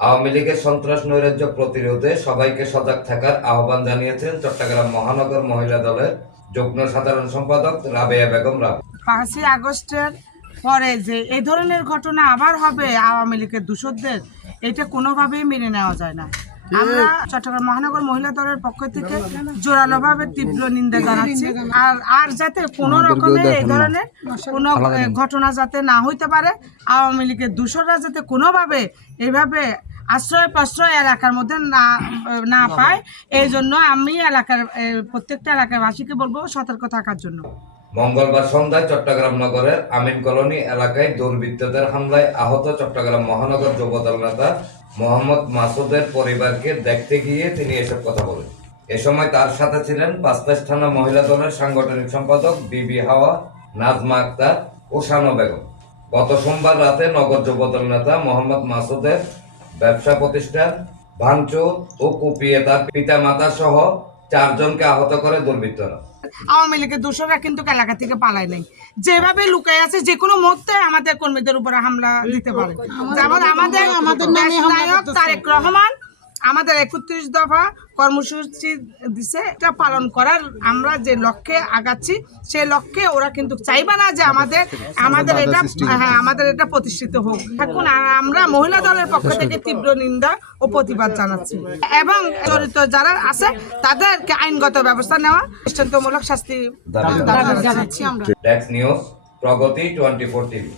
আওয়ামী লীগের সন্ত্রাস নৈরাজ্য প্রতিরোধে সবাইকে সজাগ থাকার আহ্বান জানিয়েছেন চট্টগ্রাম মহানগর মহিলা দলের যুগ্ম সাধারণ সম্পাদক রাবেয়া বেগম রাব পাঁচই আগস্টের পরে যে এই ধরনের ঘটনা আবার হবে আওয়ামী লীগের দূষকদের এটা কোনোভাবেই মেনে নেওয়া যায় না। আমরা চট্টগ্রাম মহানগর মহিলা দলের পক্ষ থেকে জোরালোভাবে তীব্র নিন্দা জানাচ্ছি। আর আর যাতে কোনো রকমের এই ধরনের কোনো ঘটনা যাতে না হইতে পারে আওয়ামী লীগের দূষররা যাতে কোনোভাবে এইভাবে আশ্রয় প্রশ্রয় এলাকার মধ্যে না না পায় এই জন্য আমি এলাকার প্রত্যেকটা এলাকাবাসীকে বলব সতর্ক থাকার জন্য। মঙ্গলবার সন্ধ্যায় চট্টগ্রাম নগরের আমিন কলোনি এলাকায় দুর্বৃত্তদের হামলায় আহত চট্টগ্রাম মহানগর যুবদল নেতা মোহাম্মদ মাসুদের পরিবারকে দেখতে গিয়ে তিনি এসব কথা বলেন। এ সময় তার সাথে ছিলেন পাঁচতাশ থানা মহিলা দলের সাংগঠনিক সম্পাদক বিবি হাওয়া, নাজমা আক্তার ও শানো বেগম। গত সোমবার রাতে নগর যুবদল নেতা মোহাম্মদ মাসুদের ব্যবসা প্রতিষ্ঠান, ভাঙচুর ও কুপিয়ে তার পিতা মাতা সহ চারজনকে আহত করে দুর্বৃত্তরা। আওয়ামী লীগের দোষরা কিন্তু এলাকা থেকে পালায় নাই। যেভাবে লুকায় আছে যে কোনো মুহূর্তে আমাদের কর্মীদের উপরে হামলা দিতে পারে। যেমন আমাদের আমাদের নায়ক তারেক রহমান আমাদের একত্রিশ দফা কর্মসূচি দিছে এটা পালন করার আমরা যে লক্ষ্যে আগাচ্ছি সেই লক্ষ্যে ওরা কিন্তু চাইবে না যে আমাদের আমাদের এটা হ্যাঁ আমাদের এটা প্রতিষ্ঠিত হোক। এখন আমরা মহিলা দলের পক্ষ থেকে তীব্র নিন্দা ও প্রতিবাদ জানাচ্ছি। এবং জড়িত যারা আছে তাদেরকে আইনগত ব্যবস্থা নেওয়া দৃষ্টান্তমূলক শাস্তি জানাচ্ছি। আমরা। News Pragati twenty four TV